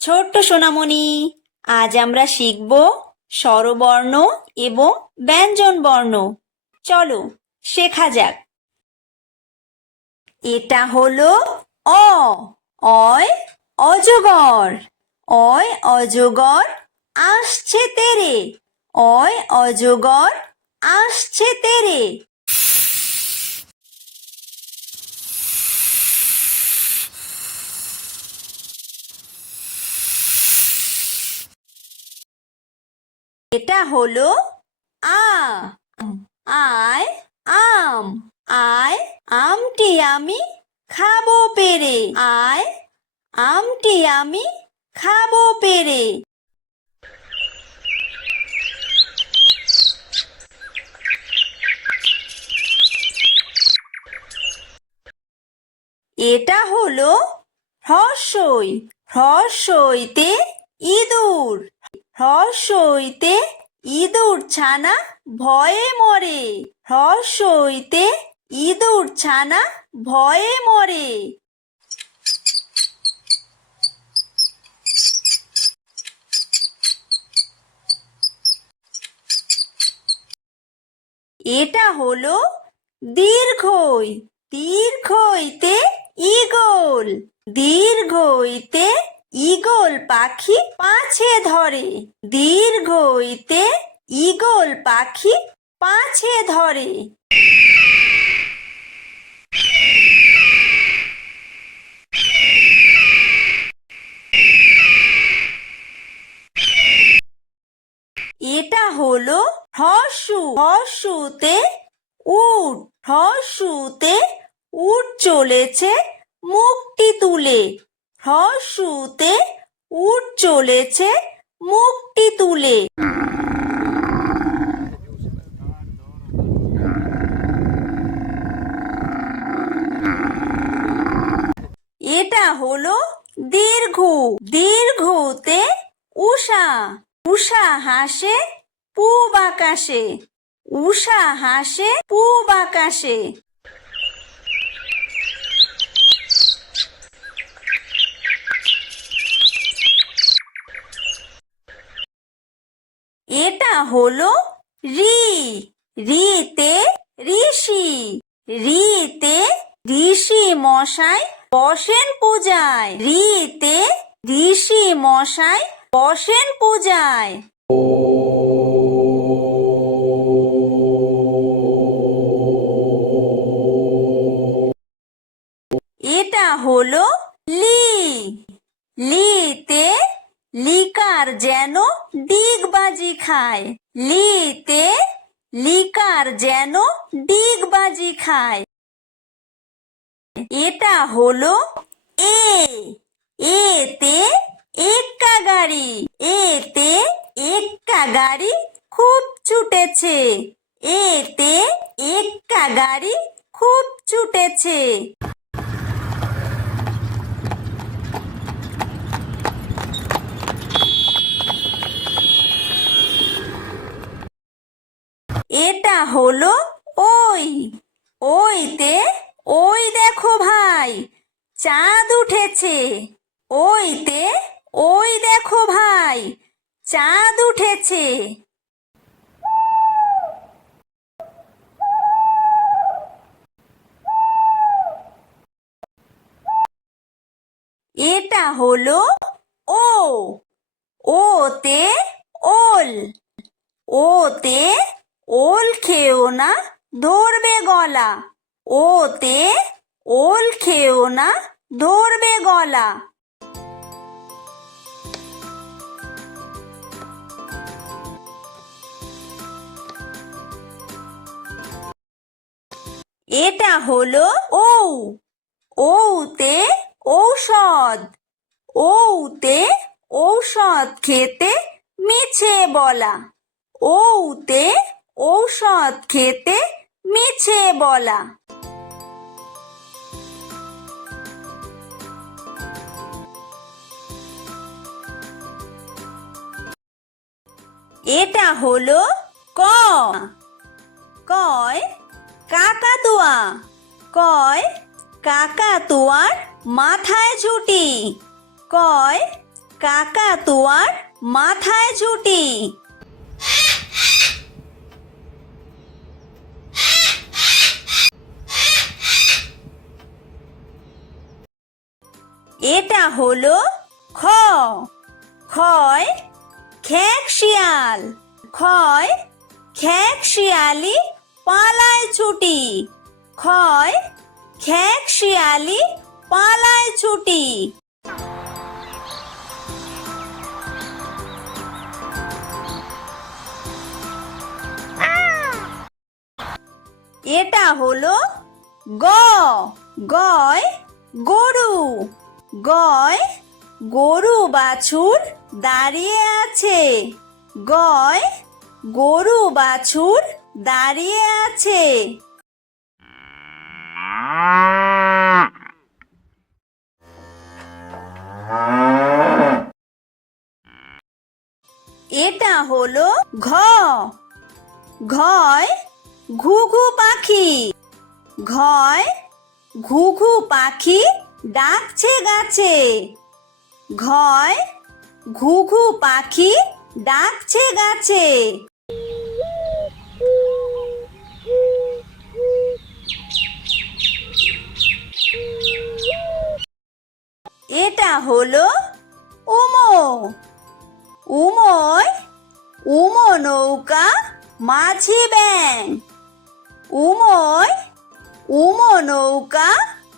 ছোট্ট সোনামণি, আজ আমরা শিখব স্বরবর্ণ এবং ব্যঞ্জন বর্ণ। চলো শেখা যাক। এটা হলো অ। অয় অজগর। অয় অজগর আসছে তেরে। অয় অজগর আসছে তেরে। এটা হলো আ। আয় আম। আয় আমটি আমি খাবো পেরে। আয় আমটি আমি খাবো পেরে। এটা হলো হ্রস্বই। হ্রস্বইতে ইঁদুর। হ্রস্বইতে ইঁদুর ছানা ভয়ে মরে। হ্রস্বইতে ইঁদুর ছানা ভয়ে মরে। এটা হলো দীর্ঘই। দীর্ঘইতে ঈগল। দীর্ঘইতে ঈগল পাখি পাছে ধরে। দীর্ঘইতে ঈগল পাখি পাছে ধরে। এটা হলো হর্ষু। হর্ষুতে উট। হর্ষুতে উট চলেছে মুখটি তুলে। হর্ষুতে উট চলেছে মুখটি তুলে। এটা হলো দীর্ঘ। দীর্ঘতে উষা। উষা হাসে পূব আকাশে। উষা হাসে পূব আকাশে। এটা হলো ঋ। ঋতে ঋষি। ঋতে ঋষি মশাই বসেন পূজায়। ঋতে ঋষি মশাই বসেন পূজায়। এটা হলো লি। লিতে লিকার যেন ডিগবাজি খায়। লিতে লিকার যেন ডিগবাজি খায়। এটা হলো এ। এতে এক্কা গাড়ি। এতে এক্কা গাড়ি খুব ছুটেছে। এতে এক্কা গাড়ি খুব ছুটেছে। এটা হলো ওই। ওইতে ওই দেখো ভাই চাঁদ উঠেছে। ওইতে ওই দেখো ভাই চাঁদ উঠেছে। এটা হলো ও। ওতে ওল। ওতে ওল খেও না ধরবে গলা। ওতে ওল খেও না ধরবে গলা। এটা হলো ঔ। ঔতে ঔষধ। ঔতে ঔষধ খেতে মিছে বলা। ঔতে ঔষধ খেতে মিছে বলা। এটা হলো ক। কয় কাকাতুয়া। কয় কাকাতুয়ার মাথায় ঝুঁটি। কয় কাকাতুয়ার মাথায় ঝুঁটি। এটা হলো খ। খয় খেক শিয়াল। খয় খেক শিয়ালি পালায় ছুটি। খয় খেক শিয়ালি পালায় ছুটি। এটা হলো গ। গয় গরু। গয় গরু বাছুর দাঁড়িয়ে আছে। গয় গরু বাছুর দাঁড়িয়ে আছে। এটা হলো ঘ। ঘয় ঘুঘু পাখি। ঘয় ঘুঘু পাখি ডাকছে গাছে। ঘয় ঘুঘু পাখি ডাকছে গাছে। এটা হলো উমো। উমোয় উমো নৌকা মাঝি ব্যাং। উমোয় উমো নৌকা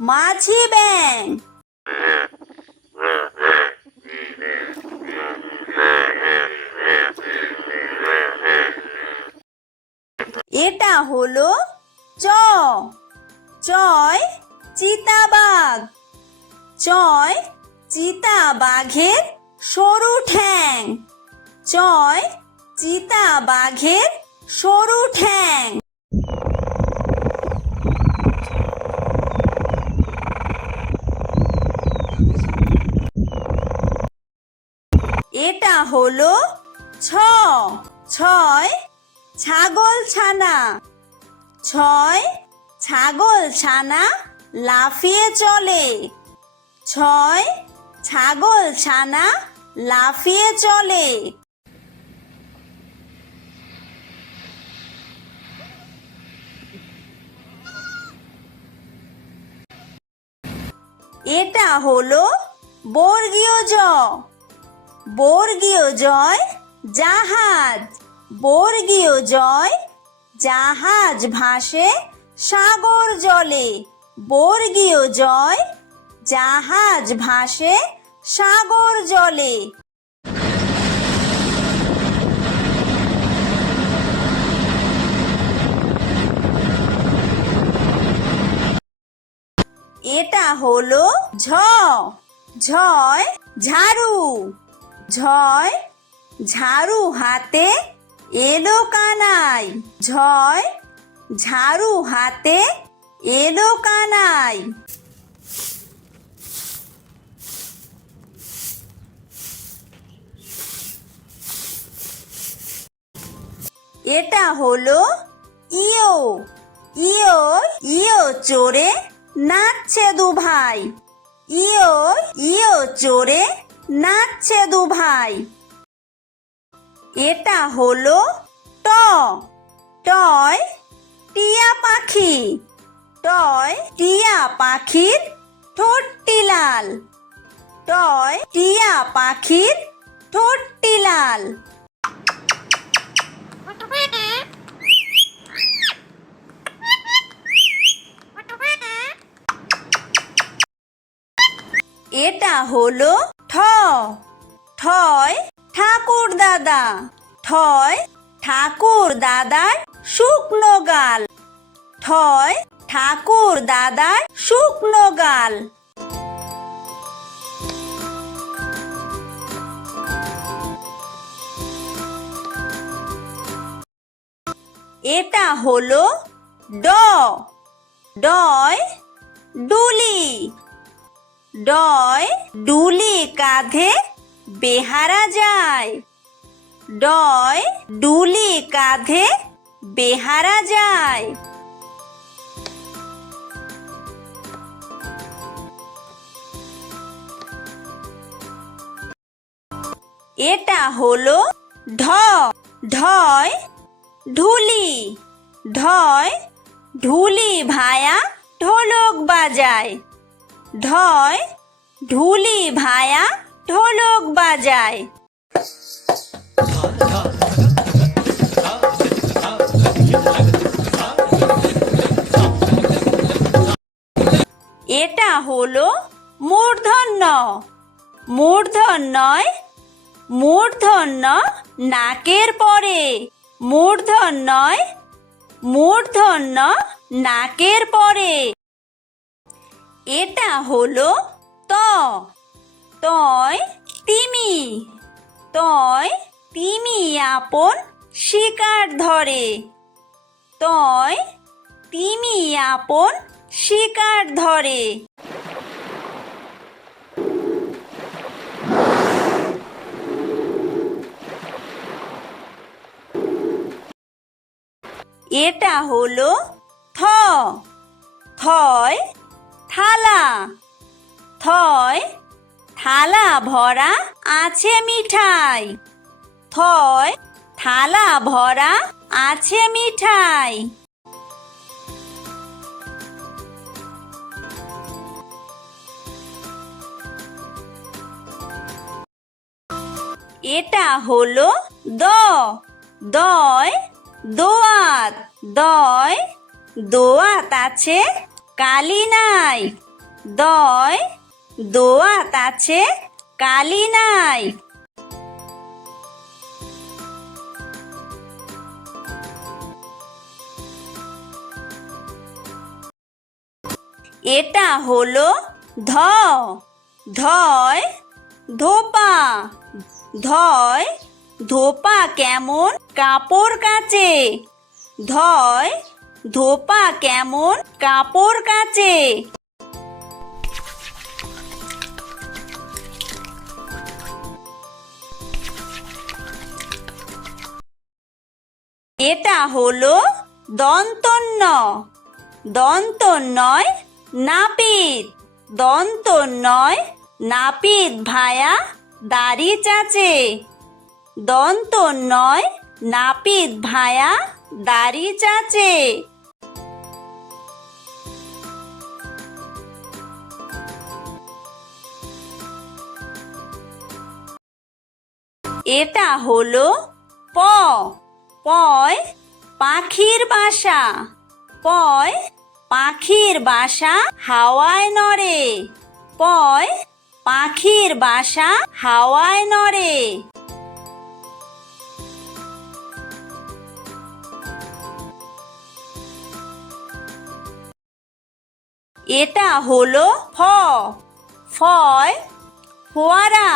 মাঝি ব্যাং। এটা হলো চ। চয় চিতাবাঘ। চয় চিতাবাঘের সরু ঠ্যাং। চয় চিতাবাঘের সরু ঠ্যাং। এটা হলো ছ। ছয় ছাগল ছানা। ছয় ছাগল ছানা লাফিয়ে চলে। ছয় ছাগল ছানা লাফিয়ে চলে। এটা হলো বর্গীয় জ। বর্গীয় জয় জাহাজ। বর্গীয় জয় জাহাজ ভাসে সাগর জলে। বর্গীয় জয় জাহাজ ভাসে সাগর জলে। এটা হলো ঝ। ঝয় ঝাড়ু। ঝয় ঝাড়ু হাতে এলো কানাই। ঝয় ঝাড়ু হাতে এলো কানাই। এটা হলো ইয়ো। ইয়ো ইয়ো চড়ে নাচছে দু ভাই। ইয়ো ইয়ো চড়ে নাচছে দু ভাই। এটা হলো ট। টয় টিয়া পাখি। টয় টিয়া পাখির ঠোঁটটি লাল। টয় টিয়া পাখির ঠোঁটটি লাল। এটা হলো ঠ। ঠয় ঠাকুর দাদা। ঠয় ঠাকুর দাদার শুকনো গাল। ঠয় ঠাকুর দাদার শুকনো গাল। এটা হলো ড। ডয় ডুলি। ডয় ডুলি কাঁধে বেহারা যায়। ডয় ডুলি কাঁধে বেহারা যায়। এটা হলো ঢ। ঢয় ঢুলি। ঢয় ঢুলি ভায়া ঢোলক বাজায়। ঢয় ঢুলি ভায়া ঢোলক বাজায়। এটা হলো মূর্ধন্য। মূর্ধন্যয় মূর্ধন্য নাকের পরে। মূর্ধন্যয় মূর্ধন্য নাকের পরে। এটা হলো ত। তয় তিমি। তয় তিমি আপন শিকার ধরে। তয় তিমি আপন শিকার ধরে। এটা হলো থ। থয় থালা। থয় থালা ভরা আছে মিঠাই। থয় থালা ভরা আছে মিঠাই। এটা হলো দ। দয় দোয়াত। দয় দোয়াত আছে কালি নাই। দয় দোয়াত আছে কালি নাই। এটা হলো ধ। ধয় ধোপা। ধয় ধোপা কেমন কাপড় কাচে। ধয় ধোপা কেমন কাপড় কাচে। এটা হলো দন্তন্য। দন্তন্যয় নাপিত। দন্তন্যয় নাপিত ভায়া দাড়ি চাচে। দন্তন্যয় নাপিত ভায়া দাড়ি চাচে। এটা হলো প। পয় পাখির বাসা। পয় পাখির বাসা হাওয়ায় নড়ে। পয় পাখির বাসা হাওয়ায় নড়ে। এটা হলো ফ। ফয় ফোয়ারা।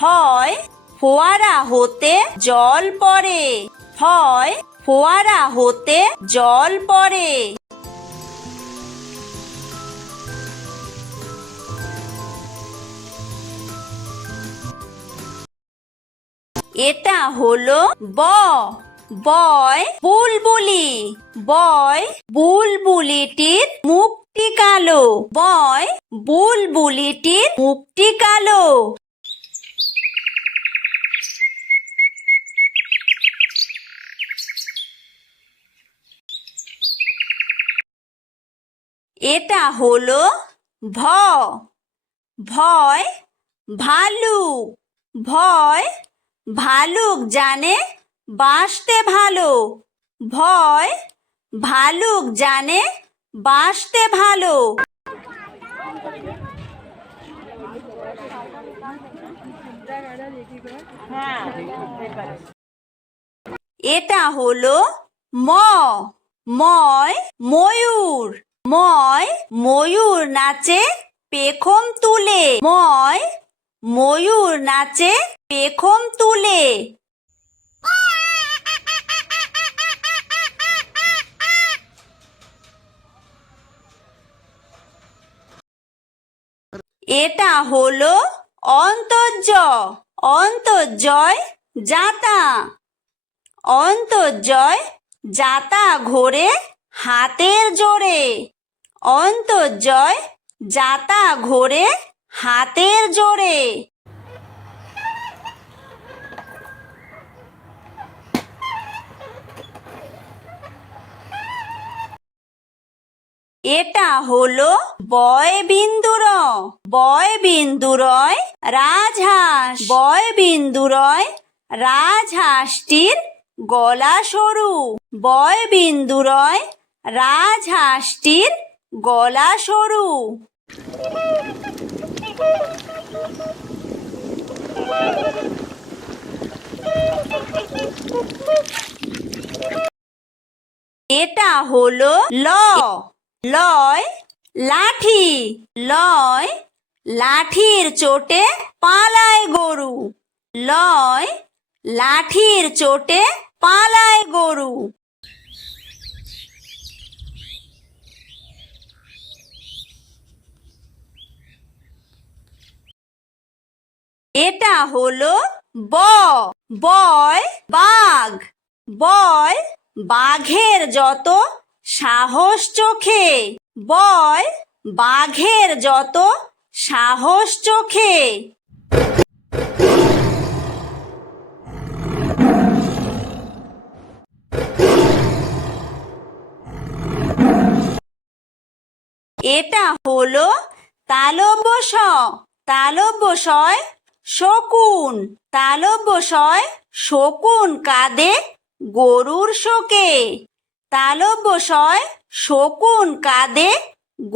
ফয় ফোয়ারা হতে জল পড়ে। ফয় ফোয়ারা হতে জল পড়ে। এটা হলো ব। বয় বুলবুলি। বয় বুলবুলিটির মুখটি কালো। বয় বুলবুলিটির মুখটি কালো। এটা হলো ভ। ভয় ভালুক। ভয় ভালুক জানে বাসতে ভালো। ভয় ভালুক জানে বাসতে ভালো। এটা হলো ম। ময় ময়ূর। ময় ময়ূর নাচে পেখম তুলে। ময় ময়ূর নাচে পেখম তুলে। এটা হলো অন্তর্য। অন্তর্জয় যাতা। অন্তর্জয় যাতা ঘোরে হাতের জোরে। অন্তর্জয় যাতা ঘোরে হাতের জোরে। এটা হলো বয় বিন্দু র। বয় বিন্দু রয় রাজহাঁস। বয় বিন্দু রয় রাজহাঁসটির গলা সরু। বয় বিন্দু রয় রাজহাঁসটির গলা সরু। এটা হলো ল। লয় লাঠি। লয় লাঠির চোটে পালায় গরু। লয় লাঠির চোটে পালায় গরু। এটা হলো ব। বয় বাঘ। বয় বাঘের যত সাহস চোখে। বয় বাঘের যত সাহস চোখে। এটা হলো তালব্য শ। তালব্য শয় শকুন। তালব্য শয় শকুন কাঁদে গরুর শোকে। তালব্য শয় শকুন কাঁদে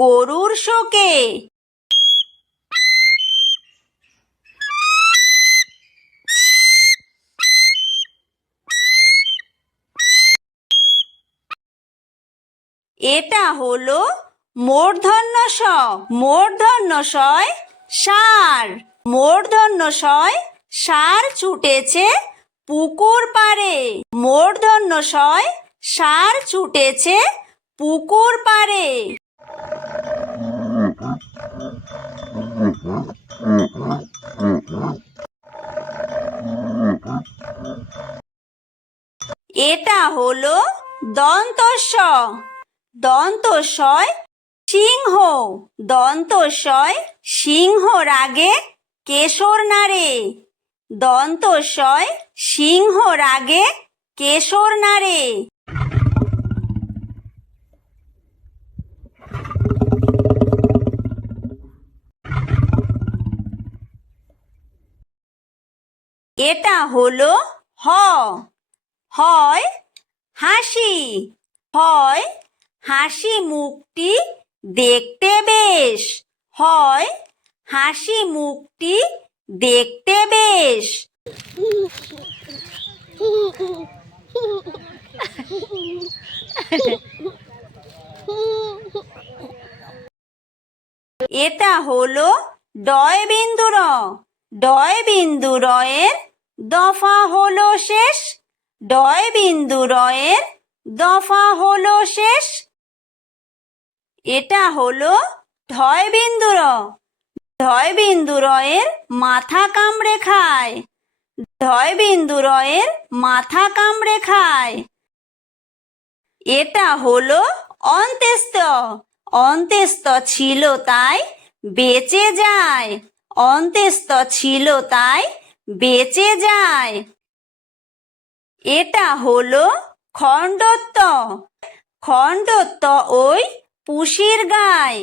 গরুর শোকে। এটা হলো মূর্ধন্য ষ। মূর্ধন্য শয় ষাঁড়। মূর্ধন্য শয় ষাঁড় ছুটেছে পুকুর পাড়ে। মূর্ধন্য শয় ষাঁড় ছুটেছে পুকুর পাড়ে। এটা হলো দন্তস্ব। দন্তস্বয় সিংহ। দন্তস্বয় সিংহ রাগে কেশর নাড়ে। দন্তস্বয় সিংহ রাগে কেশর নাড়ে। এটা হলো হ। হয় হাসি। হয় হাসি মুখটি দেখতে বেশ। হয় হাসি মুখটি দেখতে বেশ। এটা হলো ডয় বিন্দু র। ডয় বিন্দু রয়ের দফা হলো শেষ। ডয় বিন্দু রয়ের দফা হলো শেষ। এটা হলো ঢয় বিন্দু র। ঢয় বিন্দু রয়ের মাথা কামড়ে খায়। ঢয় বিন্দু রয়ের মাথা কামড়ে খায়। এটা হলো অন্ত্যেস্ত। অন্ত্যেস্ত ছিল তাই বেঁচে যায়। অন্ত্যেস্ত ছিল তাই বেঁচে যায়। এটা হলো খণ্ডত্ব। খণ্ডত্ব ওই পুষির গায়।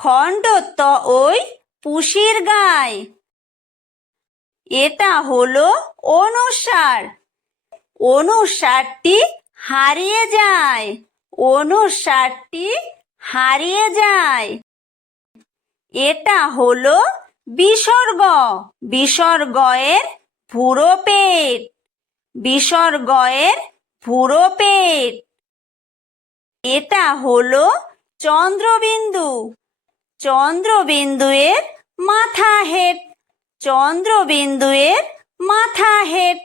খণ্ডত্ব ওই পুষির গায়। এটা হলো অনুস্বার। অনুস্বারটি হারিয়ে যায়। অনুস্বারটি হারিয়ে যায়। এটা হলো বিসর্গ। বিসর্গয়ের ভুরো পেট। বিসর্গয়ের ভুরো পেট। এটা হলো চন্দ্রবিন্দু। চন্দ্রবিন্দুয়ের মাথা হেট। চন্দ্রবিন্দুয়ের মাথা হেট।